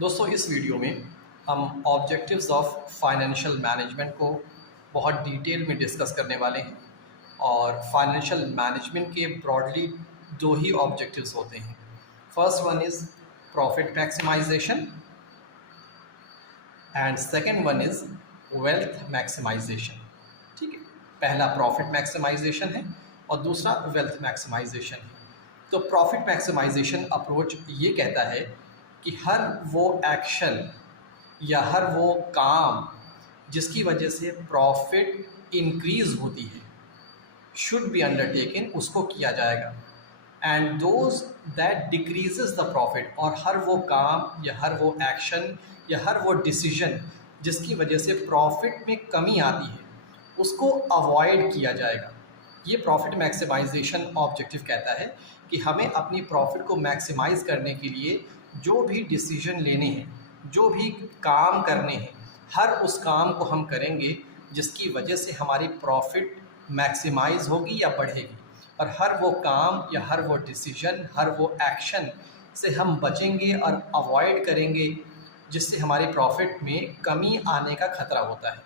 दोस्तों इस वीडियो में हम ऑब्जेक्टिव्स ऑफ फाइनेंशियल मैनेजमेंट को बहुत डिटेल में डिस्कस करने वाले हैं। और फाइनेंशियल मैनेजमेंट के ब्रॉडली दो ही ऑब्जेक्टिव्स होते हैं। First one is profit maximisation and second one is wealth maximisation. ठीक है, पहला प्रॉफिट मैक्सिमाइजेशन है और दूसरा वेल्थ मैक्सिमाइजेशन है। तो प्रॉफिट मैक्सिमाइजेशन अप्रोच ये कहता है कि हर वो एक्शन या हर वो काम जिसकी वजह से प्रॉफिट इंक्रीज होती है शुड बी अंडरटेकन, उसको किया जाएगा। And those that decreases the profit, और हर वो काम या हर वो एक्शन या हर वो डिसीजन जिसकी वजह से प्रॉफिट में कमी आती है उसको अवॉइड किया जाएगा। ये प्रॉफिट मैक्सिमाइजेशन ऑब्जेक्टिव कहता है कि हमें अपनी प्रॉफिट को मैक्सिमाइज करने के लिए जो भी डिसीजन लेने हैं, जो भी काम करने हैं, हर उस काम को हम करेंगे जिसकी वजह से हमारी प्रॉफिट मैक्सिमाइज होगी या बढ़ेगी। और हर वो काम या हर वो डिसीजन, हर वो एक्शन से हम बचेंगे और अवॉइड करेंगे जिससे हमारी प्रॉफिट में कमी आने का खतरा होता है।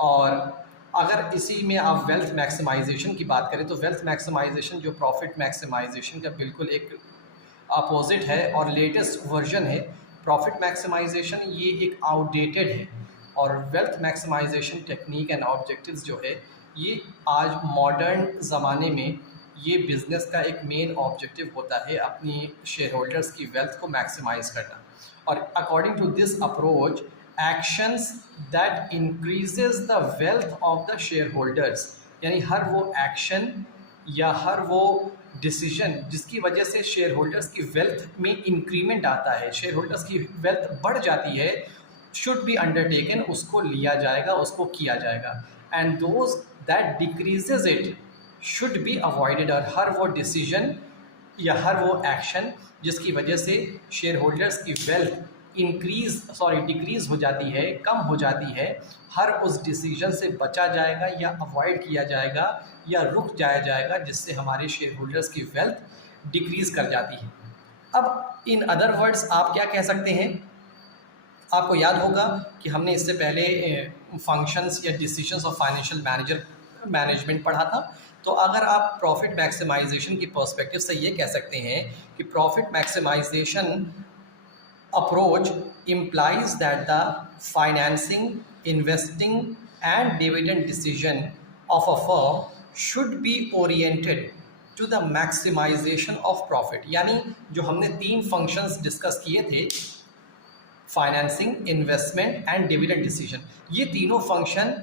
और अगर इसी में आप वेल्थ मैक्सिमाइजेशन की बात करें तो वेल्थ मैक्सिमाइजेशन जो प्रॉफिट मैक्सिमाइजेशन का बिल्कुल एक अपोजिट है और लेटेस्ट वर्जन है। प्रॉफिट मैक्सिमाइजेशन ये एक आउटडेटेड है और wealth maximisation technique and objectives जो है ये आज मॉडर्न ज़माने में ये बिज़नेस का एक मेन ऑब्जेक्टिव होता है, अपनी शेयर होल्डर्स की वेल्थ को मैक्सिमाइज करना। और according to this approach, actions that increases the wealth of the shareholders, यानी हर वो एक्शन या हर वो डिसीजन जिसकी वजह से शेयर होल्डर्स की वेल्थ में इंक्रीमेंट आता है, शेयर होल्डर्स की वेल्थ बढ़ जाती है, शुड बी अंडरटेकन, उसको लिया जाएगा, उसको किया जाएगा। And those that decreases it should be avoided, और हर वो डिसीजन या हर वो एक्शन जिसकी वजह से शेयर होल्डर्स की वेल्थ डिक्रीज़ हो जाती है, कम हो जाती है, हर उस डिसीजन से बचा जाएगा या अवॉइड किया जाएगा या रुक जाया जाएगा जिससे हमारे शेयर होल्डर्स की वेल्थ डिक्रीज़ कर जाती है। अब इन अदर वर्ड्स आप क्या कह सकते हैं? आपको याद होगा कि हमने इससे पहले फंक्शंस या डिसीजंस ऑफ फाइनेंशियल मैनेजमेंट पढ़ा था। तो अगर आप प्रॉफिट मैक्सिमाइजेशन की पर्सपेक्टिव से ये कह सकते हैं कि profit maximisation approach implies that the financing, investing and dividend decision of a firm should be oriented to the maximization of profit। यानी जो हमने तीन फंक्शंस डिस्कस किए थे, financing, investment and dividend decision, ये तीनों फंक्शन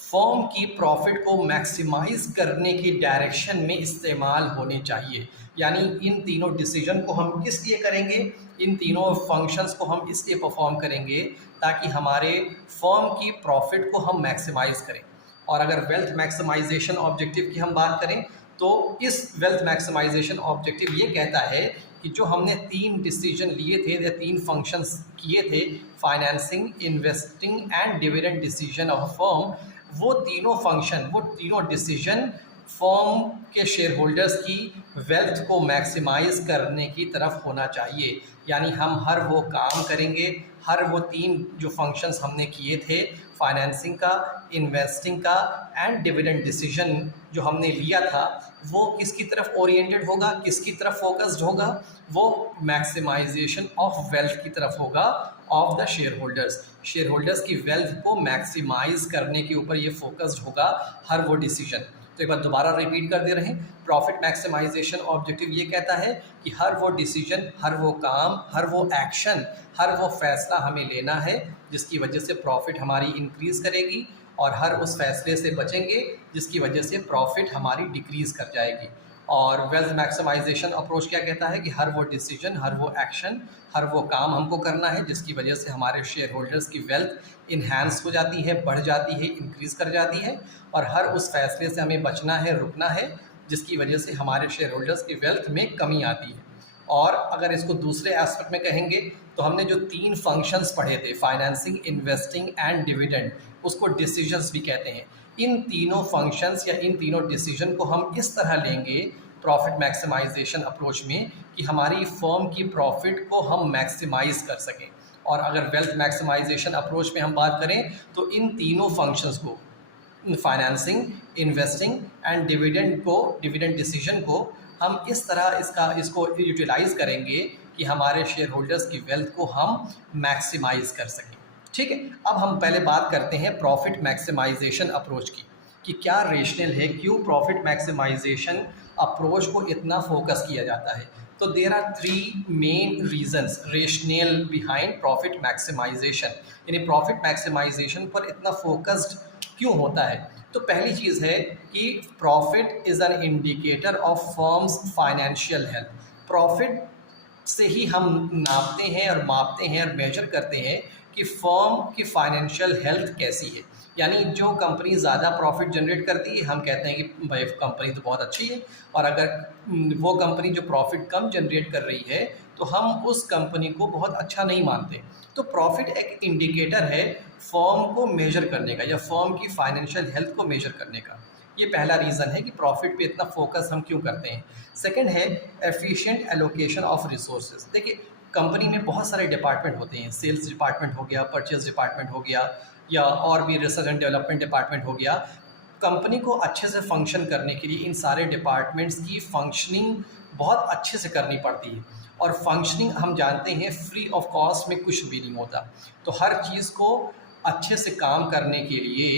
फर्म की profit को मैक्सिमाइज करने की डायरेक्शन में इस्तेमाल होने चाहिए। यानी इन तीनों डिसीजन को हम किस लिए करेंगे? इन तीनों फंक्शंस को हम इसलिए परफॉर्म करेंगे ताकि हमारे फर्म की प्रॉफिट को हम मैक्सिमाइज करें। और अगर वेल्थ मैक्सिमाइजेशन ऑब्जेक्टिव की हम बात करें तो इस वेल्थ मैक्सिमाइजेशन ऑब्जेक्टिव ये कहता है कि जो हमने तीन डिसीजन लिए थे या तीन फंक्शंस किए थे, financing, investing and dividend decision of firm, वो तीनों फंक्शन, वो तीनों डिसीजन फर्म के शेयर होल्डर्स की वेल्थ को मैक्सिमाइज करने की तरफ होना चाहिए। यानी हम हर वो काम करेंगे, हर वो तीन जो फंक्शंस हमने किए थे, फाइनेंसिंग का, इन्वेस्टिंग का एंड डिविडेंड डिसीजन जो हमने लिया था, वो किसकी तरफ ओरिएंटेड होगा, किसकी तरफ फोकस्ड होगा? वो मैक्सिमाइजेशन ऑफ वेल्थ की तरफ होगा of the share holders. Share holders की वेल्थ को मैक्सिमाइज करने के ऊपर ये फोकस्ड होगा हर वो डिसीजन। तो एक बार दोबारा रिपीट कर दे रहे हैं, प्रॉफिट मैक्सिमाइजेशन ऑब्जेक्टिव ये कहता है कि हर वो डिसीजन, हर वो काम, हर वो एक्शन, हर वो फैसला हमें लेना है जिसकी वजह से प्रॉफिट हमारी इंक्रीज़ करेगी, और हर उस फैसले से बचेंगे जिसकी वजह से प्रॉफिट हमारी डिक्रीज़ कर जाएगी। और वेल्थ मैक्सिमाइजेशन अप्रोच क्या कहता है कि हर वो डिसीजन, हर वो एक्शन, हर वो काम हमको करना है जिसकी वजह से हमारे शेयर होल्डर्स की वेल्थ इन्हांस हो जाती है, बढ़ जाती है, इंक्रीज़ कर जाती है, और हर उस फैसले से हमें बचना है, रुकना है जिसकी वजह से हमारे शेयर होल्डर्स की वेल्थ में कमी आती है। और अगर इसको दूसरे एस्पेक्ट में कहेंगे तो हमने जो तीन फंक्शंस पढ़े थे, फाइनेंसिंग, इन्वेस्टिंग एंड डिविडेंड, उसको डिसीजंस भी कहते हैं। इन तीनों फंक्शंस या इन तीनों डिसीजन को हम इस तरह लेंगे प्रॉफिट मैक्सिमाइजेशन अप्रोच में कि हमारी फर्म की प्रॉफिट को हम मैक्सिमाइज कर सकें। और अगर वेल्थ मैक्सिमाइजेशन अप्रोच में हम बात करें तो इन तीनों फंक्शंस को, financing, investing and dividend decision को हम इस तरह इसको यूटिलाइज करेंगे कि हमारे शेयर होल्डर्स की वेल्थ को हम मैक्सिमाइज कर सकें। ठीक है, अब हम पहले बात करते हैं प्रॉफिट मैक्सिमाइजेशन अप्रोच की कि क्या रेशनल है, क्यों प्रॉफिट मैक्सिमाइजेशन अप्रोच को इतना फोकस किया जाता है। तो there are 3 main reasons rational behind profit maximisation, यानी प्रॉफिट मैक्सिमाइजेशन पर इतना फोकस्ड क्यों होता है। तो पहली चीज़ है कि profit is an indicator of firms financial health. Profit से ही हम नापते हैं और मापते हैं और मेजर करते हैं कि फर्म की फाइनेंशियल हेल्थ कैसी है। यानी जो कंपनी ज़्यादा प्रॉफिट जनरेट करती है हम कहते हैं कि भाई कंपनी तो बहुत अच्छी है, और अगर वो कंपनी जो प्रॉफिट कम जनरेट कर रही है तो हम उस कंपनी को बहुत अच्छा नहीं मानते। तो प्रॉफिट एक इंडिकेटर है फर्म को मेजर करने का या फर्म की फाइनेंशियल हेल्थ को मेजर करने का। ये पहला रीज़न है कि प्रॉफिट पे इतना फोकस हम क्यों करते हैं। सेकंड है एफिशिएंट एलोकेशन ऑफ रिसोर्सेज। देखिए कंपनी में बहुत सारे डिपार्टमेंट होते हैं, सेल्स डिपार्टमेंट हो गया, परचेज डिपार्टमेंट हो गया, या और भी रिसर्च एंड डेवलपमेंट डिपार्टमेंट हो गया। कंपनी को अच्छे से फंक्शन करने के लिए इन सारे डिपार्टमेंट्स की फंक्शनिंग बहुत अच्छे से करनी पड़ती है, और फंक्शनिंग हम जानते हैं फ्री ऑफ कॉस्ट में कुछ भी नहीं होता। तो हर चीज़ को अच्छे से काम करने के लिए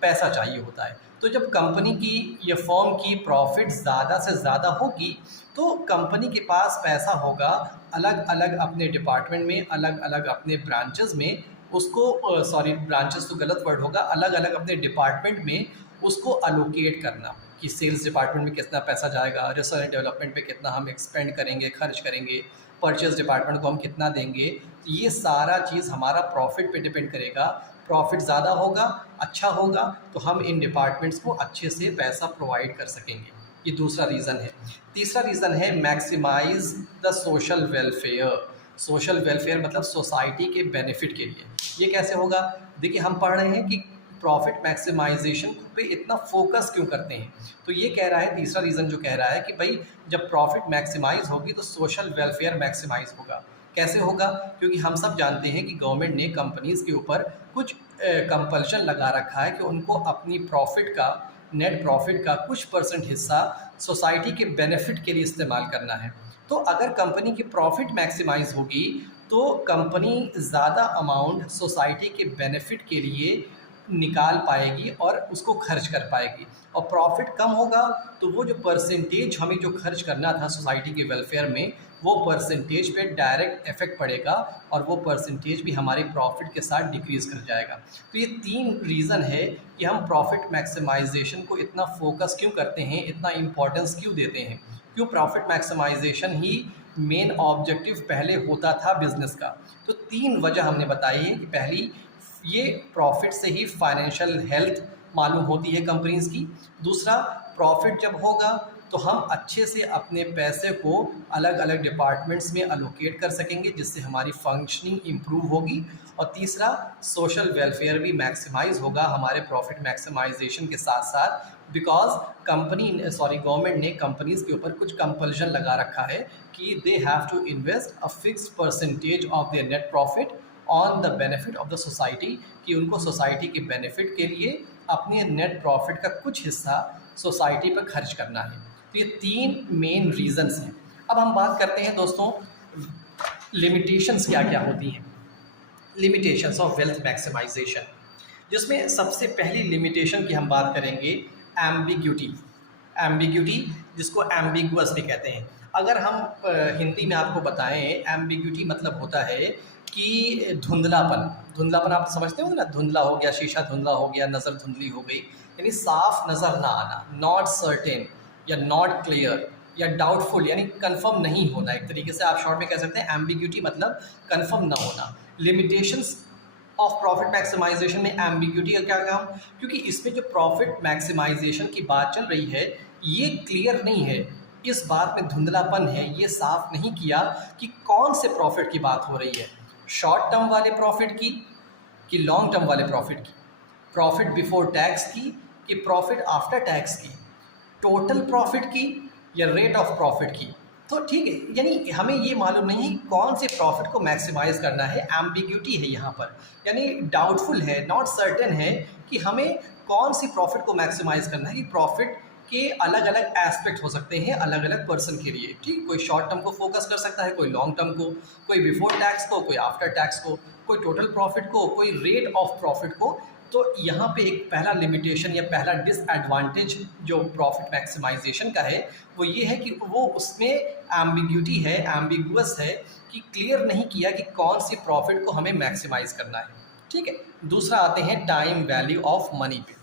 पैसा चाहिए होता है। तो जब कंपनी की या फर्म की प्रॉफिट ज़्यादा से ज़्यादा होगी तो कंपनी के पास पैसा होगा अलग अलग अपने डिपार्टमेंट में, अलग अलग अपने ब्रांचेस में उसको ब्रांचेस तो गलत वर्ड होगा, अलग अलग अपने डिपार्टमेंट में उसको अलोकेट करना कि सेल्स डिपार्टमेंट में कितना पैसा जाएगा, रिसर्च एंड डेवलपमेंट पे कितना हम एक्सपेंड करेंगे, खर्च करेंगे, परचेज डिपार्टमेंट को हम कितना देंगे। तो ये सारा चीज़ हमारा प्रॉफिट पे डिपेंड करेगा। प्रॉफिट ज़्यादा होगा, अच्छा होगा, तो हम इन डिपार्टमेंट्स को अच्छे से पैसा प्रोवाइड कर सकेंगे। ये दूसरा रीज़न है। तीसरा रीज़न है maximise the social welfare. Social welfare मतलब सोसाइटी के बेनिफिट के लिए। ये कैसे होगा? देखिए हम पढ़ रहे हैं कि प्रॉफिट मैक्सिमाइजेशन पे इतना फोकस क्यों करते हैं। तो ये कह रहा है, तीसरा रीज़न जो कह रहा है कि भाई जब प्रॉफिट मैक्सिमाइज होगी तो सोशल वेलफेयर मैक्सिमाइज होगा। कैसे होगा? क्योंकि हम सब जानते हैं कि गवर्नमेंट ने कंपनीज़ के ऊपर कुछ कंपल्शन लगा रखा है कि उनको अपनी प्रॉफिट का, नेट प्रॉफिट का कुछ परसेंट हिस्सा सोसाइटी के बेनिफिट के लिए इस्तेमाल करना है। तो अगर कंपनी की प्रॉफिट मैक्सिमाइज होगी तो कंपनी ज़्यादा अमाउंट सोसाइटी के बेनिफिट के लिए निकाल पाएगी और उसको खर्च कर पाएगी। और प्रॉफिट कम होगा तो वो जो परसेंटेज हमें जो खर्च करना था सोसाइटी के वेलफेयर में, वो परसेंटेज पे डायरेक्ट इफेक्ट पड़ेगा और वो परसेंटेज भी हमारे प्रॉफिट के साथ डिक्रीज़ कर जाएगा। तो ये 3 रीज़न है कि हम प्रॉफिट मैक्सिमाइजेशन को इतना फोकस क्यों करते हैं, इतना इम्पोर्टेंस क्यों देते हैं, क्यों प्रॉफिट मैक्सिमाइजेशन ही मेन ऑब्जेक्टिव पहले होता था बिजनेस का। तो 3 वजह हमने बताई है कि पहली, ये प्रॉफिट से ही फाइनेंशियल हेल्थ मालूम होती है कंपनीज़ की। दूसरा, प्रॉफिट जब होगा तो हम अच्छे से अपने पैसे को अलग अलग डिपार्टमेंट्स में अलोकेट कर सकेंगे जिससे हमारी फंक्शनिंग इम्प्रूव होगी। और तीसरा, सोशल वेलफेयर भी मैक्सिमाइज होगा हमारे प्रॉफिट मैक्सिमाइजेशन के साथ साथ, बिकॉज गवर्नमेंट ने कंपनीज़ के ऊपर कुछ कंपल्शन लगा रखा है कि they have to invest a fixed percentage of their net profit on the benefit of the society, कि उनको सोसाइटी के बेनिफिट के लिए अपने नेट प्रॉफिट का कुछ हिस्सा सोसाइटी पर खर्च करना है। तो ये 3 मेन रीजंस हैं। अब हम बात करते हैं दोस्तों लिमिटेशंस क्या क्या होती हैं, लिमिटेशंस ऑफ वेल्थ मैक्सिमाइजेशन, जिसमें सबसे पहली लिमिटेशन की हम बात करेंगे एम्बिग्यूटी। एम्बिग्यूटी जिसको एम्बिगुअस भी कहते हैं। अगर हम हिंदी में आपको बताएं, एम्बिग्यूटी मतलब होता है कि धुंधलापन। धुंधलापन आप समझते हो ना, धुंधला हो गया, शीशा धुंधला हो गया, नज़र धुंधली हो गई, यानी साफ नज़र ना आना, नॉट सर्टेन या नॉट क्लियर या डाउटफुल, यानी कंफर्म नहीं होना। एक तरीके से आप शॉर्ट में कह सकते हैं एम्बिग्यूटी मतलब कंफर्म ना होना। लिमिटेशंस ऑफ प्रॉफिट मैक्सिमाइजेशन में एम्बिग्यूटी का क्या काम? क्योंकि इसमें जो प्रॉफिट मैक्सिमाइजेशन की बात चल रही है ये क्लियर नहीं है, इस बात में धुंधलापन है, ये साफ नहीं किया कि कौन से प्रॉफिट की बात हो रही है, शॉर्ट टर्म वाले प्रॉफिट की कि लॉन्ग टर्म वाले प्रॉफिट की, प्रॉफिट बिफोर टैक्स की कि प्रॉफिट आफ्टर टैक्स की, टोटल प्रॉफिट की या रेट ऑफ प्रॉफिट की। तो ठीक है, यानी हमें ये मालूम नहीं कौन से प्रॉफिट को मैक्सिमाइज़ करना है, एम्बिग्यूटी है यहाँ पर, यानी डाउटफुल है, नॉट सर्टेन है कि हमें कौन सी प्रॉफिट को मैक्सिमाइज़ करना है। कि प्रॉफिट के अलग अलग एस्पेक्ट हो सकते हैं अलग अलग पर्सन के लिए, ठीक। कोई शॉर्ट टर्म को फोकस कर सकता है, कोई लॉन्ग टर्म को, कोई बिफोर टैक्स को, कोई आफ्टर टैक्स को, कोई टोटल प्रॉफिट को, कोई रेट ऑफ प्रॉफिट को। तो यहाँ पे एक पहला लिमिटेशन या पहला डिसएडवांटेज जो प्रॉफिट मैक्सिमाइजेशन का है वो ये है कि वो उसमें एम्बिग्यूटी है, एम्बिगुअस है, कि क्लियर नहीं किया कि कौन सी प्रॉफिट को हमें मैक्सिमाइज करना है, ठीक है। दूसरा आते हैं टाइम वैल्यू ऑफ मनी पे।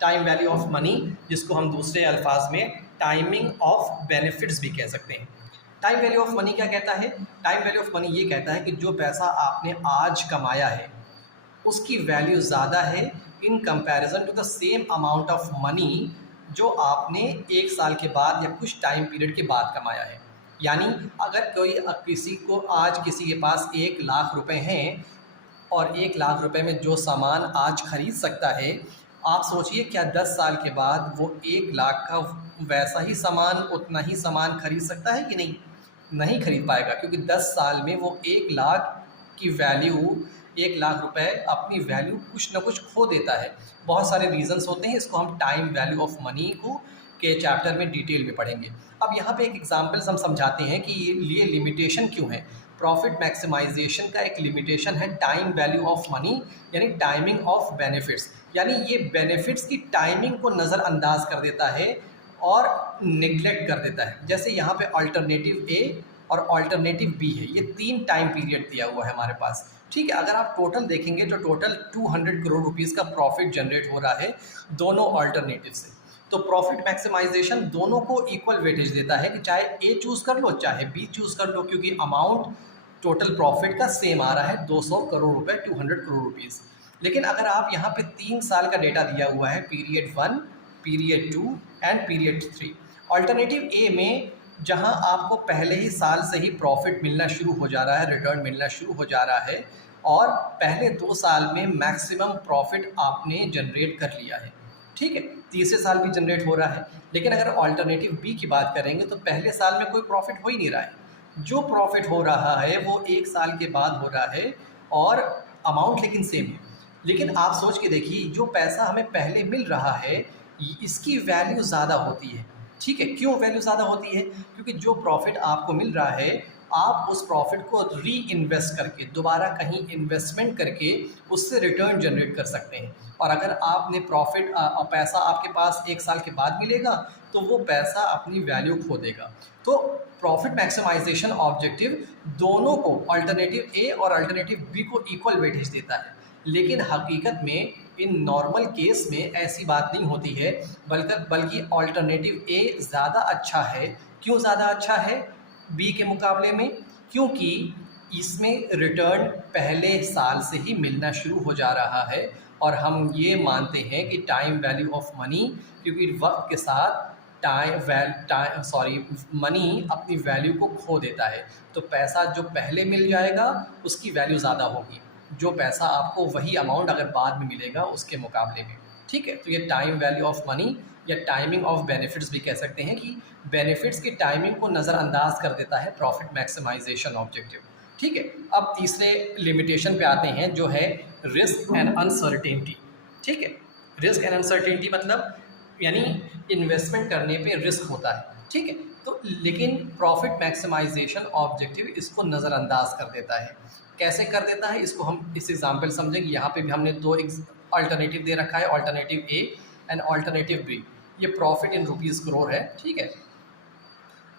टाइम वैल्यू ऑफ मनी, जिसको हम दूसरे अल्फाज में टाइमिंग ऑफ बेनिफिट्स भी कह सकते हैं। टाइम वैल्यू ऑफ मनी क्या कहता है? टाइम वैल्यू ऑफ मनी ये कहता है कि जो पैसा आपने आज कमाया है उसकी वैल्यू ज़्यादा है in comparison to the same amount of money जो आपने एक साल के बाद या कुछ टाइम पीरियड के बाद कमाया है। यानी अगर किसी को आज किसी के पास 1 लाख रुपए हैं और 1 लाख रुपए में जो सामान आज खरीद सकता है, आप सोचिए क्या 10 साल के बाद वो 1 लाख का वैसा ही सामान, उतना ही सामान खरीद सकता है कि नहीं? नहीं खरीद पाएगा, क्योंकि 10 साल में वो 1 लाख की वैल्यू, 1 लाख रुपए अपनी वैल्यू कुछ ना कुछ खो देता है। बहुत सारे रीजंस होते हैं, इसको हम टाइम वैल्यू ऑफ मनी को के चैप्टर में डिटेल में पढ़ेंगे। अब यहाँ पे एक एग्जांपल्स हम समझाते हैं कि ये लिमिटेशन क्यों है। प्रॉफिट मैक्सिमाइजेशन का एक लिमिटेशन है टाइम वैल्यू ऑफ मनी, यानी टाइमिंग ऑफ बेनिफिट्स, यानी ये बेनिफिट्स की टाइमिंग को नज़रअंदाज कर देता है और निगलेक्ट कर देता है। जैसे यहाँ पे अल्टरनेटिव ए और अल्टरनेटिव बी है, ये 3 टाइम पीरियड दिया हुआ है हमारे पास, ठीक है। अगर आप टोटल देखेंगे तो टोटल 200 करोड़ रुपीज़ का प्रॉफिट जनरेट हो रहा है दोनों अल्टरनेटिव से। तो प्रॉफिट मैक्सिमाइजेशन दोनों को इक्वल वेटेज देता है कि चाहे ए चूज़ कर लो चाहे बी चूज़ कर लो, क्योंकि अमाउंट टोटल प्रॉफिट का सेम आ रहा है 200 करोड़ रुपए, 200 करोड़ रुपीज़। लेकिन अगर आप यहाँ पे 3 साल का डेटा दिया हुआ है, period 1, period 2 and period 3। Alternative A में जहाँ आपको पहले ही साल से ही प्रॉफिट मिलना शुरू हो जा रहा है, रिटर्न मिलना शुरू हो जा रहा है और पहले 2 साल में मैक्सिमम प्रॉफिट आपने जनरेट कर लिया है, ठीक है। तीसरे साल भी जनरेट हो रहा है। लेकिन अगर अल्टरनेटिव बी की बात करेंगे तो पहले साल में कोई प्रॉफिट हो ही नहीं रहा है, जो प्रॉफिट हो रहा है वो 1 साल के बाद हो रहा है और अमाउंट लेकिन सेम है। लेकिन आप सोच के देखिए, जो पैसा हमें पहले मिल रहा है इसकी वैल्यू ज़्यादा होती है, ठीक है। क्यों वैल्यू ज़्यादा होती है? क्योंकि जो प्रॉफिट आपको मिल रहा है आप उस प्रॉफिट को री इन्वेस्ट करके, दोबारा कहीं इन्वेस्टमेंट करके उससे रिटर्न जनरेट कर सकते हैं। और अगर आपने प्रॉफिट पैसा आपके पास 1 साल के बाद मिलेगा तो वो पैसा अपनी वैल्यू खो देगा। तो प्रॉफिट मैक्सिमाइजेशन ऑब्जेक्टिव दोनों को, अल्टरनेटिव ए और अल्टरनेटिव बी को इक्वल वेटेज देता है। लेकिन हकीकत में इन नॉर्मल केस में ऐसी बात नहीं होती है, बल्कि अल्टरनेटिव ए ज़्यादा अच्छा है। क्यों ज़्यादा अच्छा है बी के मुकाबले में? क्योंकि इसमें रिटर्न पहले साल से ही मिलना शुरू हो जा रहा है और हम ये मानते हैं कि टाइम वैल्यू ऑफ मनी, क्योंकि वक्त के साथ मनी अपनी वैल्यू को खो देता है। तो पैसा जो पहले मिल जाएगा उसकी वैल्यू ज़्यादा होगी, जो पैसा आपको वही अमाउंट अगर बाद में मिलेगा उसके मुकाबले में, ठीक है। तो ये टाइम वैल्यू ऑफ मनी या टाइमिंग ऑफ बेनिफिट्स भी कह सकते हैं कि बेनिफिट्स की टाइमिंग को नज़रअंदाज कर देता है प्रॉफिट मैक्सिमाइजेशन ऑब्जेक्टिव, ठीक है। अब तीसरे लिमिटेशन पे आते हैं जो है रिस्क एंड अनसर्टेनिटी, ठीक है। रिस्क एंड अनसर्टेनिटी मतलब यानी इन्वेस्टमेंट करने पे रिस्क होता है, ठीक है। तो लेकिन प्रॉफिट मैक्सिमाइजेशन ऑब्जेक्टिव इसको नज़रअंदाज कर देता है। कैसे कर देता है इसको हम इस एग्जाम्पल समझेंगे। यहाँ पे भी हमने 2 अल्टरनेटिव दे रखा है, alternative A and alternative B. ये प्रॉफिट इन रुपीज़ करोड़ है, ठीक है।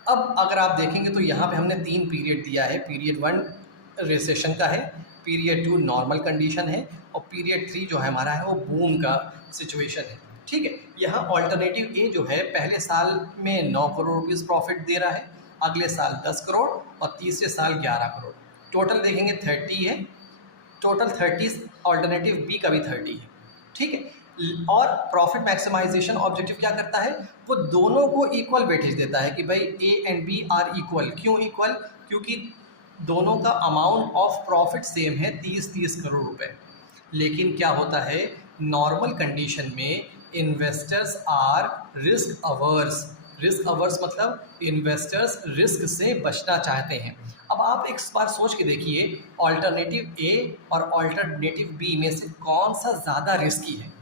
अब अगर आप देखेंगे तो यहाँ पे हमने 3 पीरियड दिया है। पीरियड 1 रिसेशन का है, पीरियड 2 नॉर्मल कंडीशन है और पीरियड 3 जो है हमारा है वो बूम का सिचुएशन है, ठीक है। यहाँ अल्टरनेटिव ए जो है पहले साल में 9 करोड़ रुपीज़ प्रॉफिट दे रहा है, अगले साल 10 करोड़ और तीसरे साल 11 करोड़। टोटल देखेंगे 30 है, टोटल 30, अल्टरनेटिव बी का भी 30 है, ठीक है। और प्रॉफिट मैक्सिमाइजेशन ऑब्जेक्टिव क्या करता है, वो दोनों को इक्वल वेटेज देता है कि भाई A and B are equal. क्यों इक्वल? क्योंकि दोनों का अमाउंट ऑफ प्रॉफिट सेम है, 30 करोड़ रुपए। लेकिन क्या होता है, नॉर्मल कंडीशन में investors are risk averse, risk averse मतलब इन्वेस्टर्स रिस्क से बचना चाहते हैं। अब आप एक बार सोच के देखिए, ऑल्टरनेटिव ए और ऑल्टरनेटिव बी में से कौन सा ज़्यादा रिस्की है।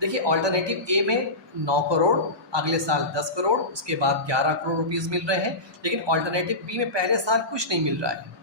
देखिए, ऑल्टरनेटिव ए में 9 करोड़, अगले साल 10 करोड़, उसके बाद 11 करोड़ रुपीज़ मिल रहे हैं। लेकिन ऑल्टरनेटिव बी में पहले साल कुछ नहीं मिल रहा है,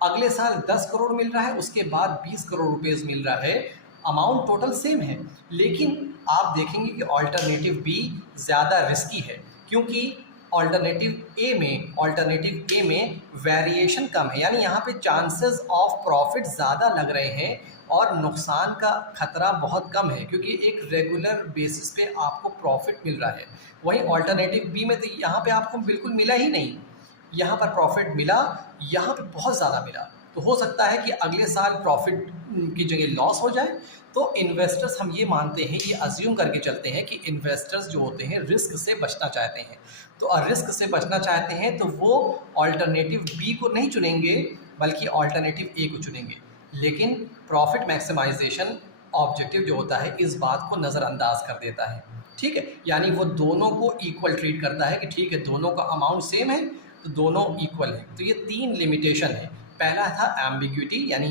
अगले साल 10 करोड़ मिल रहा है, उसके बाद 20 करोड़ रुपीज़ मिल रहा है। अमाउंट टोटल सेम है, लेकिन आप देखेंगे कि ऑल्टरनेटिव बी ज़्यादा रिस्की है, क्योंकि ऑल्टरनेटिव ए में वेरिएशन कम है, यानी यहाँ पे चांसेस ऑफ प्रॉफिट ज़्यादा लग रहे हैं और नुकसान का खतरा बहुत कम है, क्योंकि एक रेगुलर बेसिस पे आपको प्रॉफिट मिल रहा है। वहीं ऑल्टरनेटिव बी में तो यहाँ पे आपको बिल्कुल मिला ही नहीं, यहाँ पर प्रॉफिट मिला, यहाँ पे बहुत ज़्यादा मिला। तो हो सकता है कि अगले साल प्रॉफिट की जगह लॉस हो जाए। तो इन्वेस्टर्स, हम ये मानते हैं, ये अज्यूम करके चलते हैं कि इन्वेस्टर्स जो होते हैं रिस्क से बचना चाहते हैं। तो रिस्क से बचना चाहते हैं तो वो ऑल्टरनेटिव बी को नहीं चुनेंगे, बल्कि ऑल्टरनेटिव ए को चुनेंगे। लेकिन प्रॉफिट मैक्सिमाइजेशन ऑब्जेक्टिव जो होता है इस बात को नज़रअंदाज कर देता है। ठीक है, यानी वो दोनों को इक्वल ट्रीट करता है कि ठीक है, दोनों का अमाउंट सेम है तो दोनों इक्वल है। तो ये 3 लिमिटेशन है। पहला था एम्बिग्विटी, यानी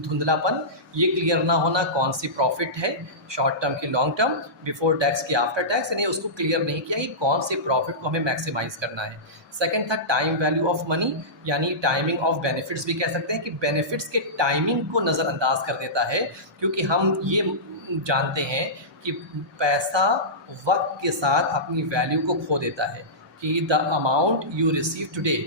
धुंधलापन, ये क्लियर ना होना कौन सी प्रॉफिट है, शॉर्ट टर्म की लॉन्ग टर्म, बिफोर टैक्स की आफ्टर टैक्स, यानी उसको क्लियर नहीं किया कि कौन सी प्रॉफिट को हमें मैक्सिमाइज करना है। सेकंड था टाइम वैल्यू ऑफ मनी, यानी टाइमिंग ऑफ बेनिफिट्स भी कह सकते हैं कि बेनिफिट्स के टाइमिंग को नज़रअंदाज कर देता है, क्योंकि हम ये जानते हैं कि पैसा वक्त के साथ अपनी वैल्यू को खो देता है, कि the amount you receive today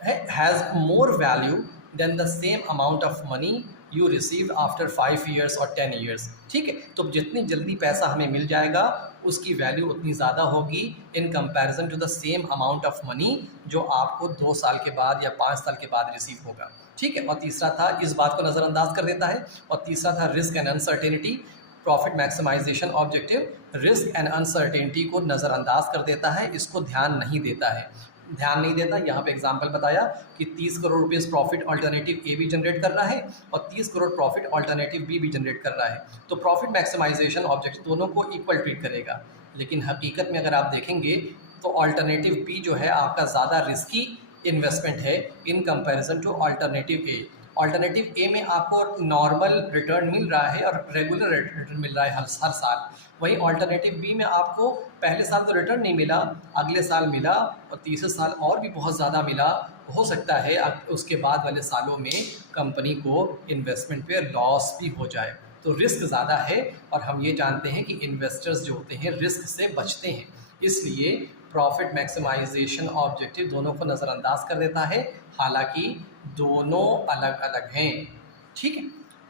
has more value than the same amount of money you receive after 5 years और 10 ईयर्स। ठीक है, तो जितनी जल्दी पैसा हमें मिल जाएगा उसकी वैल्यू उतनी ज़्यादा होगी in comparison to the same amount of money जो आपको 2 साल के बाद या 5 साल के बाद रिसीव होगा। ठीक है, और तीसरा था, इस बात को नज़रअंदाज कर देता है। और तीसरा था risk and uncertainty. Profit maximization objective risk and uncertainty को नज़रअंदाज कर देता है, इसको ध्यान नहीं देता है, ध्यान नहीं देता। यहाँ पे एग्जांपल बताया कि 30 करोड़ रुपीज़ प्रॉफिट अल्टरनेटिव ए भी जनरेट कर रहा है और 30 करोड़ प्रॉफिट अल्टरनेटिव बी भी जनरेट कर रहा है। तो प्रॉफिट मैक्सिमाइजेशन ऑब्जेक्टिव दोनों को इक्वल ट्रीट करेगा, लेकिन हकीकत में अगर आप देखेंगे तो अल्टरनेटिव बी जो है आपका ज़्यादा रिस्की इन्वेस्टमेंट है in comparison to alternative A. Alternative A में आपको नॉर्मल रिटर्न मिल रहा है और रेगुलर रिटर्न मिल रहा है हर साल। वहीं अल्टरनेटिव बी में आपको पहले साल तो रिटर्न नहीं मिला, अगले साल मिला और तीसरे साल और भी बहुत ज़्यादा मिला। हो सकता है उसके बाद वाले सालों में कंपनी को इन्वेस्टमेंट पे लॉस भी हो जाए। तो रिस्क ज़्यादा है और हम ये जानते हैं कि इन्वेस्टर्स जो होते हैं रिस्क से बचते हैं, इसलिए प्रॉफिट मैक्सिमाइजेशन ऑब्जेक्टिव दोनों को नज़रअंदाज कर देता है, हालांकि दोनों अलग अलग हैं। ठीक है,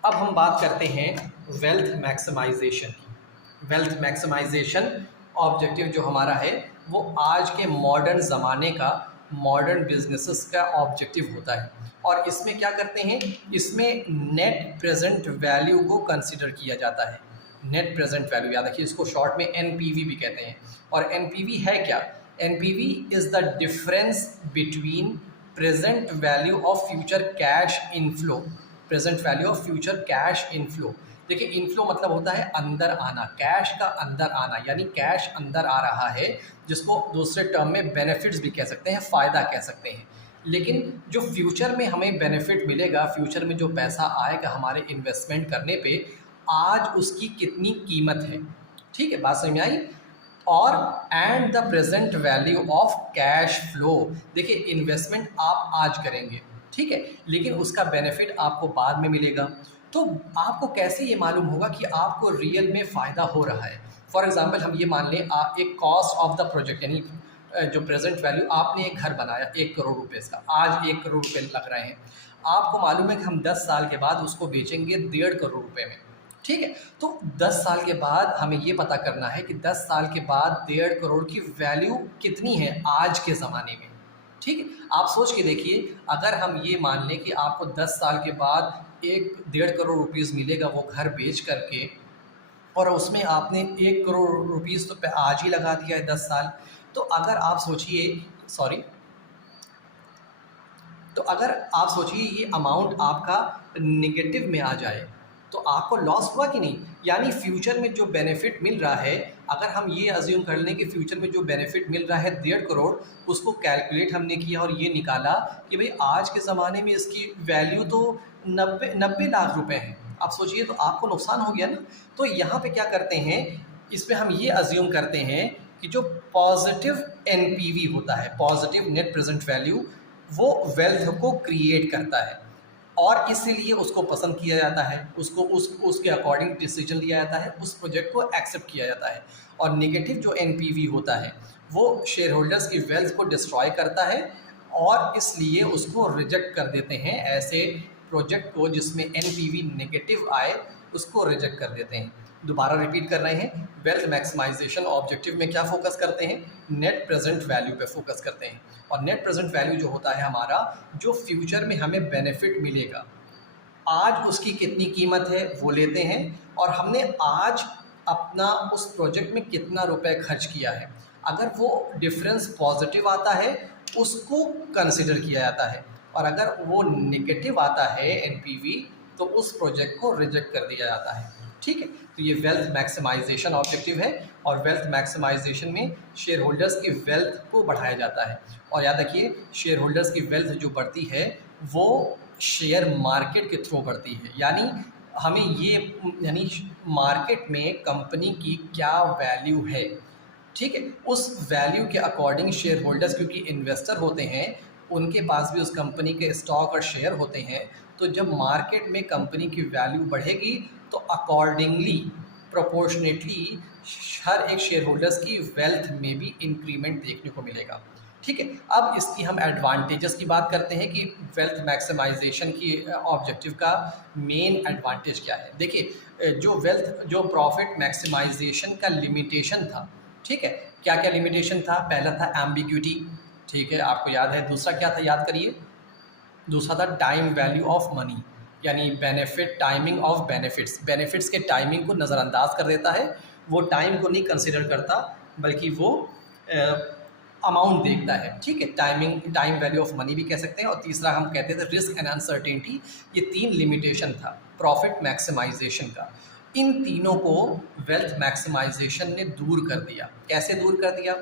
अब हम बात करते हैं वेल्थ मैक्सिमाइजेशन की। वेल्थ मैक्सिमाइजेशन ऑब्जेक्टिव जो हमारा है वो आज के मॉडर्न ज़माने का, मॉडर्न बिजनेसेस का ऑब्जेक्टिव होता है। और इसमें क्या करते हैं, इसमें नेट प्रेजेंट वैल्यू को कंसिडर किया जाता है। नेट प्रेजेंट वैल्यू, याद रखिए, इसको शॉर्ट में एनपीवी भी कहते हैं। और एनपीवी है क्या? NPV is the difference between present value of future cash inflow, present value of future cash inflow. देखिए, इनफ्लो मतलब होता है अंदर आना, कैश का अंदर आना, यानी कैश अंदर आ रहा है, जिसको दूसरे टर्म में बेनिफिट्स भी कह सकते हैं, फ़ायदा कह सकते हैं। लेकिन जो फ्यूचर में हमें बेनिफिट मिलेगा, फ्यूचर में जो पैसा आएगा हमारे इन्वेस्टमेंट करने पे, आज उसकी कितनी कीमत है। ठीक है, बात समझ में आई? और and the present value of cash flow. देखिए, इन्वेस्टमेंट आप आज करेंगे, ठीक है, लेकिन उसका बेनिफिट आपको बाद में मिलेगा। तो आपको कैसे ये मालूम होगा कि आपको रियल में फ़ायदा हो रहा है? फॉर एग्जांपल हम ये मान लें, एक कॉस्ट ऑफ द प्रोजेक्ट, यानी जो प्रेजेंट वैल्यू, आपने एक घर बनाया 1 करोड़ रुपये का, आज 1 करोड़ रुपये लग रहे हैं। आपको मालूम है कि हम 10 साल के बाद उसको बेचेंगे 1.5 करोड़ रुपये में। ठीक है, तो 10 साल के बाद हमें ये पता करना है कि 10 साल के बाद 1.5 करोड़ की वैल्यू कितनी है आज के ज़माने में। ठीक है, आप सोच के देखिए, अगर हम ये मान लें कि आपको 10 साल के बाद 1.5 करोड़ रुपीज़ मिलेगा वो घर बेच करके, और उसमें आपने 1 करोड़ रुपीज़ तो आज ही लगा दिया है 10 साल, तो अगर आप सोचिए ये अमाउंट आपका नेगेटिव में आ जाए, तो आपको लॉस हुआ कि नहीं? यानी फ्यूचर में जो बेनिफिट मिल रहा है, अगर हम ये अज्यूम कर लें कि फ्यूचर में जो बेनिफिट मिल रहा है 1.5 करोड़, उसको कैलकुलेट हमने किया और ये निकाला कि भाई आज के ज़माने में इसकी वैल्यू तो 90 लाख रुपए है। आप सोचिए, तो आपको नुकसान हो गया ना। तो यहाँ पे क्या करते हैं, इसमें हम ये अज्यूम करते हैं कि जो पॉजिटिव एनपीवी होता है, पॉजिटिव नेट प्रेजेंट वैल्यू, वो वेल्थ को क्रिएट करता है और इसीलिए उसको पसंद किया जाता है, उसको उसके अकॉर्डिंग डिसीजन लिया जाता है, उस प्रोजेक्ट को एक्सेप्ट किया जाता है। और नेगेटिव जो एनपीवी होता है वो शेयर होल्डर्स की वेल्थ को डिस्ट्रॉय करता है और इसलिए उसको रिजेक्ट कर देते हैं। ऐसे प्रोजेक्ट को जिसमें एनपीवी नेगेटिव आए उसको रिजेक्ट कर देते हैं। दोबारा रिपीट कर रहे हैं, वेल्थ मैक्सिमाइजेशन ऑब्जेक्टिव में क्या फोकस करते हैं? नेट प्रेजेंट वैल्यू पे फोकस करते हैं। और नेट प्रेजेंट वैल्यू जो होता है हमारा, जो फ्यूचर में हमें बेनिफिट मिलेगा, आज उसकी कितनी कीमत है वो लेते हैं और हमने आज अपना उस प्रोजेक्ट में कितना रुपए खर्च किया है। अगर वो डिफरेंस पॉजिटिव आता है उसको कंसिडर किया जाता है और अगर वो नेगेटिव आता है एनपीवी, तो उस प्रोजेक्ट को रिजेक्ट कर दिया जाता है। ठीक है, तो ये वेल्थ मैक्सिमाइजेशन ऑब्जेक्टिव है और वेल्थ मैक्सिमाइजेशन में शेयर होल्डर्स की वेल्थ को बढ़ाया जाता है। और याद रखिए, शेयर होल्डर्स की वेल्थ जो बढ़ती है वो शेयर मार्केट के थ्रू बढ़ती है। यानी हमें ये, यानी मार्केट में कंपनी की क्या वैल्यू है, ठीक है, उस वैल्यू के अकॉर्डिंग शेयर होल्डर्स, क्योंकि इन्वेस्टर होते हैं, उनके पास भी उस कंपनी के स्टॉक और शेयर होते हैं। तो जब मार्केट में कंपनी की वैल्यू बढ़ेगी तो अकॉर्डिंगली, प्रोपोर्शनेटली हर एक शेयर होल्डर्स की वेल्थ में भी इंक्रीमेंट देखने को मिलेगा। ठीक है, अब इसकी हम एडवांटेजेस की बात करते हैं कि वेल्थ मैक्सिमाइजेशन की ऑब्जेक्टिव का मेन एडवांटेज क्या है। देखिए, जो प्रॉफिट मैक्सिमाइजेशन का लिमिटेशन था, ठीक है, क्या क्या लिमिटेशन था? पहला था एम्बिग्यूटी, ठीक है, आपको याद है। दूसरा क्या था, याद करिए। दूसरा था टाइम वैल्यू ऑफ मनी, यानी बेनिफिट टाइमिंग ऑफ बेनिफिट्स के टाइमिंग को नज़रअंदाज कर देता है। वो टाइम को नहीं कंसिडर करता बल्कि वो अमाउंट देखता है। ठीक है, टाइम वैल्यू ऑफ मनी भी कह सकते हैं। और तीसरा हम कहते थे रिस्क एंड अनसर्टेनिटी। ये 3 लिमिटेशन था प्रॉफिट मैक्सिमाइजेशन का। इन तीनों को वेल्थ मैक्सिमाइजेशन ने दूर कर दिया। कैसे दूर कर दिया?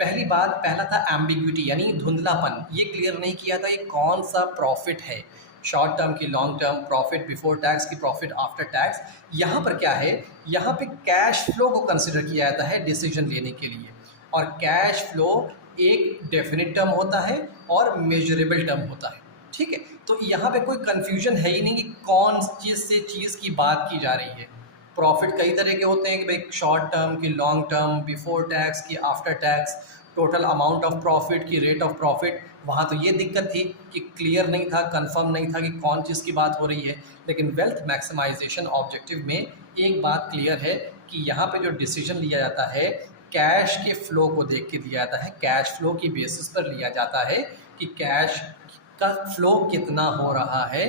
पहला था एम्बिग्यूटी, यानी धुंधलापन। ये क्लियर नहीं किया था ये कौन सा प्रॉफिट है, शॉर्ट टर्म की, long term, profit before tax की, प्रॉफिट आफ्टर टैक्स। यहाँ पर क्या है, यहाँ पे कैश फ्लो को कंसिडर किया जाता है डिसीजन लेने के लिए। और कैश फ्लो एक डेफिनेट टर्म होता है और मेजरेबल टर्म होता है। ठीक है, तो यहाँ पे कोई कन्फ्यूजन है ही नहीं कि कौन चीज़ से चीज़ की बात की जा रही है। प्रॉफिट कई तरह के होते हैं कि भाई शॉर्ट टर्म की, लॉन्ग टर्म, बिफोर टैक्स की, after tax, total amount of profit की, रेट ऑफ प्रॉफिट। वहाँ तो ये दिक्कत थी कि क्लियर नहीं था, कंफर्म नहीं था कि कौन चीज़ की बात हो रही है। लेकिन वेल्थ मैक्सिमाइजेशन ऑब्जेक्टिव में एक बात क्लियर है कि यहाँ पे जो डिसीजन लिया जाता है कैश के फ्लो को देख के दिया जाता है। कैश फ्लो की बेसिस पर लिया जाता है कि कैश का फ्लो कितना हो रहा है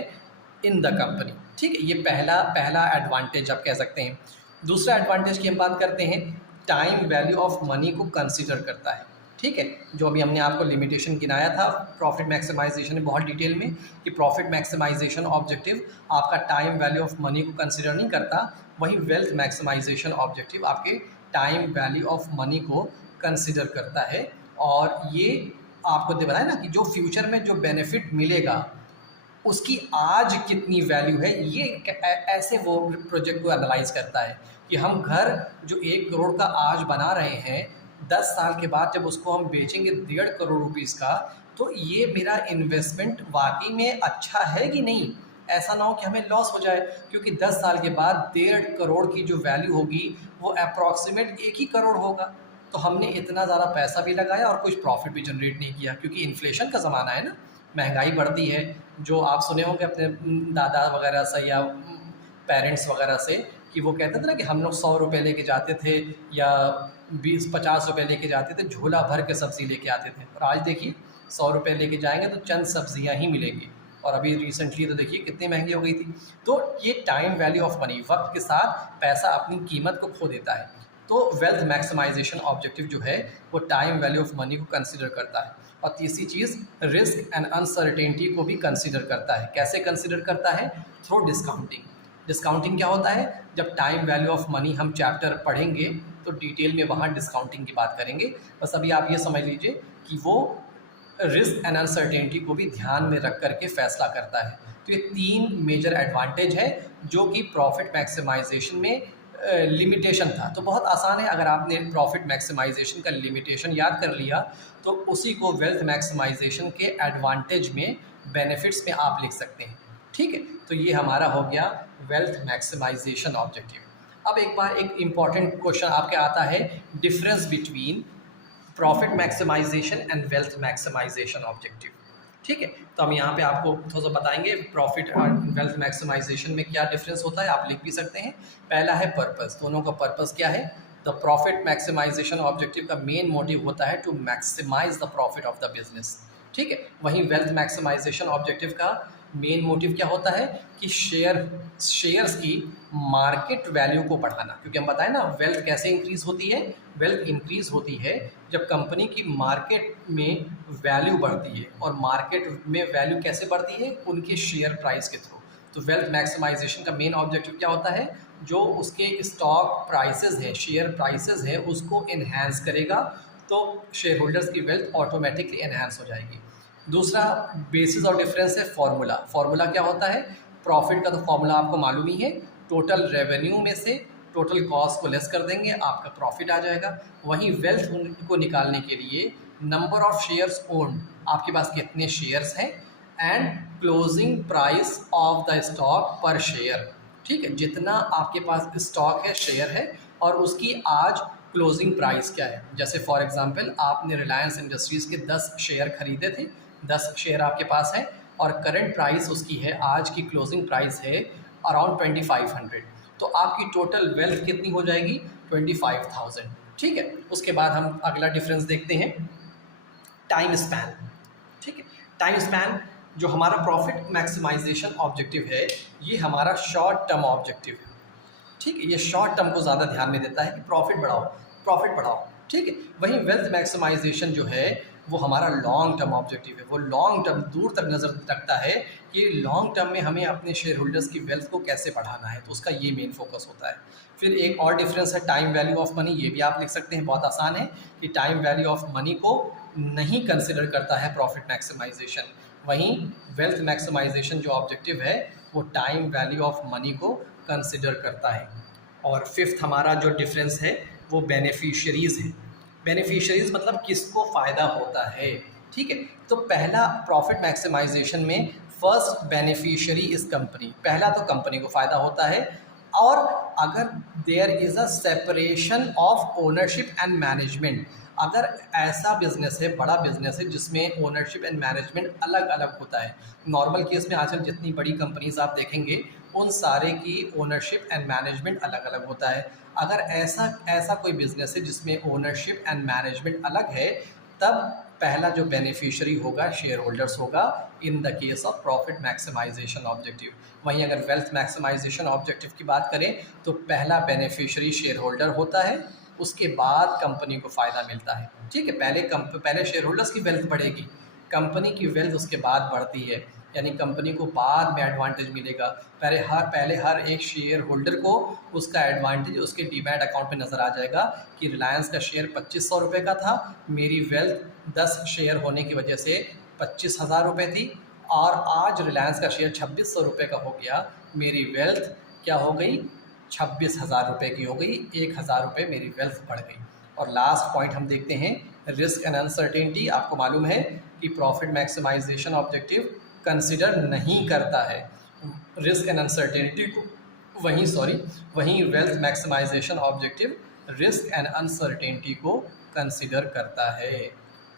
इन द कंपनी। ठीक है, ये पहला एडवांटेज आप कह सकते हैं। दूसरा एडवांटेज की हम बात करते हैं, टाइम वैल्यू ऑफ मनी को कंसीडर करता है। ठीक है, जो अभी हमने आपको लिमिटेशन गिनाया था प्रॉफिट मैक्सिमाइजेशन में बहुत डिटेल में, कि प्रॉफिट मैक्सिमाइजेशन ऑब्जेक्टिव आपका टाइम वैल्यू ऑफ मनी को कंसीडर नहीं करता, वहीं वेल्थ मैक्सिमाइजेशन ऑब्जेक्टिव आपके टाइम वैल्यू ऑफ मनी को कंसीडर करता है। और ये आपको बताया ना कि जो फ्यूचर में जो बेनिफिट मिलेगा उसकी आज कितनी वैल्यू है, ये ऐसे वो प्रोजेक्ट को एनालाइज करता है कि हम घर जो 1 करोड़ का आज बना रहे हैं, 10 साल के बाद जब उसको हम बेचेंगे 1.5 करोड़ रुपीज़ का, तो ये मेरा इन्वेस्टमेंट वाकई में अच्छा है कि नहीं। ऐसा ना हो कि हमें लॉस हो जाए, क्योंकि 10 साल के बाद 1.5 करोड़ की जो वैल्यू होगी वो अप्रॉक्सीमेट 1 ही करोड़ होगा। तो हमने इतना ज़्यादा पैसा भी लगाया और कुछ प्रॉफिट भी जनरेट नहीं किया, क्योंकि इन्फ्लेशन का ज़माना है ना, महंगाई बढ़ती है। जो आप सुने होंगे अपने दादा वगैरह से या पेरेंट्स वगैरह से कि वो कहते थे ना कि हम लोग 100 रुपये लेके जाते थे या 20-50 रुपये लेके जाते थे, झोला भर के सब्ज़ी लेके आते थे। और आज देखिए 100 रुपये लेके जाएंगे तो चंद सब्जियां ही मिलेंगी। और अभी रिसेंटली तो देखिए कितनी महंगी हो गई थी। तो ये टाइम वैल्यू ऑफ मनी, वक्त के साथ पैसा अपनी कीमत को खो देता है। तो वेल्थ मैक्सिमाइजेशन ऑब्जेक्टिव जो है वो टाइम वैल्यू ऑफ मनी को कंसिडर करता है। और तीसरी चीज़, रिस्क एंड अनसर्टेनिटी को भी कंसिडर करता है। कैसे कंसिडर करता है? Through discounting. डिस्काउंटिंग क्या होता है? जब टाइम वैल्यू ऑफ मनी हम चैप्टर पढ़ेंगे तो डिटेल में वहाँ डिस्काउंटिंग की बात करेंगे। बस अभी आप ये समझ लीजिए कि वो रिस्क एंड अनसर्टेनिटी को भी ध्यान में रख करके फैसला करता है। तो ये 3 मेजर एडवांटेज है जो कि प्रॉफिट मैक्सिमाइजेशन में लिमिटेशन था। तो बहुत आसान है, अगर आपने प्रॉफिट मैक्सिमाइजेशन का लिमिटेशन याद कर लिया तो उसी को वेल्थ मैक्सिमाइजेशन के एडवांटेज में, बेनिफिट्स में आप लिख सकते हैं। ठीक है, तो ये हमारा हो गया वेल्थ मैक्सिमाइजेशन ऑब्जेक्टिव। अब एक बार एक इम्पॉर्टेंट क्वेश्चन आपके आता है, difference between profit maximisation and wealth maximization objective. ठीक है, तो हम यहाँ पे आपको थोड़ा सा बताएंगे प्रॉफिट और वेल्थ मैक्सिमाइजेशन में क्या डिफरेंस होता है। आप लिख भी सकते हैं। पहला है पर्पस, दोनों का पर्पस क्या है? द प्रॉफिट मैक्सिमाइजेशन ऑब्जेक्टिव का मेन मोटिव होता है to maximize the profit of the business. ठीक है, वहीं वेल्थ मैक्सिमाइजेशन ऑब्जेक्टिव का मेन मोटिव क्या होता है कि शेयर्स की मार्केट वैल्यू को बढ़ाना। क्योंकि हम बताएं ना, वेल्थ कैसे इंक्रीज होती है? वेल्थ इंक्रीज होती है जब कंपनी की मार्केट में वैल्यू बढ़ती है। और मार्केट में वैल्यू कैसे बढ़ती है? उनके शेयर प्राइस के थ्रू। तो वेल्थ मैक्सिमाइजेशन का मेन ऑब्जेक्टिव क्या होता है? जो उसके स्टॉक प्राइसेस हैं, शेयर प्राइसेस हैं, उसको इन्हांस करेगा, तो शेयर होल्डर्स की वेल्थ ऑटोमेटिकली इन्हांस हो जाएगी। दूसरा बेसिस और डिफरेंस है फॉर्मूला। फॉर्मूला क्या होता है? प्रॉफिट का तो फॉर्मूला आपको मालूम ही है, टोटल रेवेन्यू में से टोटल कॉस्ट को लेस कर देंगे, आपका प्रॉफिट आ जाएगा। वहीं वेल्थ को निकालने के लिए नंबर ऑफ शेयर्स ओन्ड, आपके पास कितने शेयर्स हैं, and closing price of the stock पर शेयर। ठीक है, जितना आपके पास स्टॉक है, शेयर है, और उसकी आज क्लोजिंग प्राइस क्या है। जैसे फॉर एग्जांपल आपने रिलायंस इंडस्ट्रीज़ के 10 शेयर खरीदे थे, 10 शेयर आपके पास है, और करंट प्राइस उसकी है, आज की क्लोजिंग प्राइस है अराउंड 2500। तो आपकी टोटल वेल्थ कितनी हो जाएगी? 25,000। ठीक है, उसके बाद हम अगला डिफरेंस देखते हैं, टाइम स्पैन। ठीक है, टाइम स्पैन जो हमारा प्रॉफिट मैक्सिमाइजेशन ऑब्जेक्टिव है, ये हमारा शॉर्ट टर्म ऑब्जेक्टिव है। ठीक है, ये शॉर्ट टर्म को ज़्यादा ध्यान में देता है कि प्रॉफिट बढ़ाओ, प्रॉफिट बढ़ाओ। ठीक है, वहीं वेल्थ मैक्सिमाइजेशन जो है वो हमारा लॉन्ग टर्म ऑब्जेक्टिव है। वो लॉन्ग टर्म, दूर तक नज़र रखता है कि लॉन्ग टर्म में हमें अपने शेयर होल्डर्स की वेल्थ को कैसे बढ़ाना है, तो उसका ये मेन फोकस होता है। फिर एक और डिफरेंस है टाइम वैल्यू ऑफ मनी। ये भी आप लिख सकते हैं, बहुत आसान है कि टाइम वैल्यू ऑफ मनी को नहीं कंसिडर करता है प्रॉफिट मैक्सिमाइजेशन। वहीं वेल्थ मैक्सिमाइजेशन जो ऑब्जेक्टिव है वो टाइम वैल्यू ऑफ मनी को कंसिडर करता है। और फिफ्थ हमारा जो डिफरेंस है वो बेनिफिशियरीज़ है। बेनिफिशियरीज़ मतलब किसको फ़ायदा होता है। ठीक है, तो पहला प्रॉफिट मैक्सिमाइजेशन में फर्स्ट बेनिफिशियरी इस कंपनी, पहला तो कंपनी को फ़ायदा होता है। और अगर there is a separation of ownership and management, अगर ऐसा बिजनेस है, बड़ा बिजनेस है जिसमें ओनरशिप एंड मैनेजमेंट अलग अलग होता है। नॉर्मल केस में आजकल जितनी बड़ी कंपनीज आप देखेंगे उन सारे की ओनरशिप एंड मैनेजमेंट अलग अलग होता है। अगर ऐसा कोई बिजनेस है जिसमें ओनरशिप एंड मैनेजमेंट अलग है, तब पहला जो बेनिफिशियरी होगा शेयर होल्डर्स होगा in the case of profit maximization objective. वहीं अगर वेल्थ मैक्सिमाइजेशन ऑब्जेक्टिव की बात करें तो पहला बेनिफिशियरी शेयर होल्डर होता है, उसके बाद कंपनी को फ़ायदा मिलता है। ठीक है, पहले शेयर होल्डर्स की वेल्थ बढ़ेगी, कंपनी की वेल्थ उसके बाद बढ़ती है, यानी कंपनी को बाद में एडवांटेज मिलेगा। पहले हर एक शेयर होल्डर को उसका एडवांटेज उसके डीमैट अकाउंट में नज़र आ जाएगा कि रिलायंस का शेयर 2500 रुपये का था, मेरी वेल्थ 10 शेयर होने की वजह से 25,000 रुपये थी, और आज रिलायंस का शेयर 2600 रुपये का हो गया, मेरी वेल्थ क्या हो गई? 26,000 रुपये की हो गई, 1,000 रुपये मेरी वेल्थ बढ़ गई। और लास्ट पॉइंट हम देखते हैं रिस्क एंड अनसर्टेनिटी। आपको मालूम है कि प्रॉफिट मैक्सिमाइजेशन ऑब्जेक्टिव कंसिडर नहीं करता है रिस्क एंड अनसर्टेनिटी को, वहीं wealth maximization objective risk and uncertainty को कंसिडर करता है।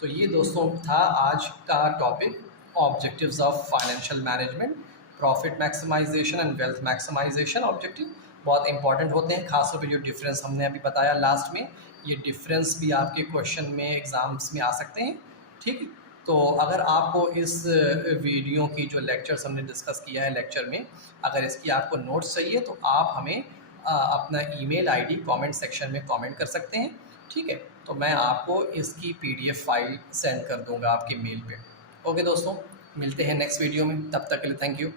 तो ये दोस्तों था आज का topic, objectives of financial management, profit maximisation and wealth maximization objective बहुत इंपॉर्टेंट होते हैं। खासतौर पे जो डिफरेंस हमने अभी बताया लास्ट में, ये डिफरेंस भी आपके क्वेश्चन में, एग्ज़ाम्स में आ सकते हैं। ठीक है, तो अगर आपको इस वीडियो की जो लेक्चर्स हमने डिस्कस किया है लेक्चर में, अगर इसकी आपको नोट्स चाहिए तो आप हमें अपना ईमेल आईडी कमेंट सेक्शन में कमेंट कर सकते हैं। ठीक है, तो मैं आपको इसकी PDF फाइल सेंड कर दूंगा आपके मेल पे। ओके दोस्तों, मिलते हैं नेक्स्ट वीडियो में, तब तक के लिए थैंक यू।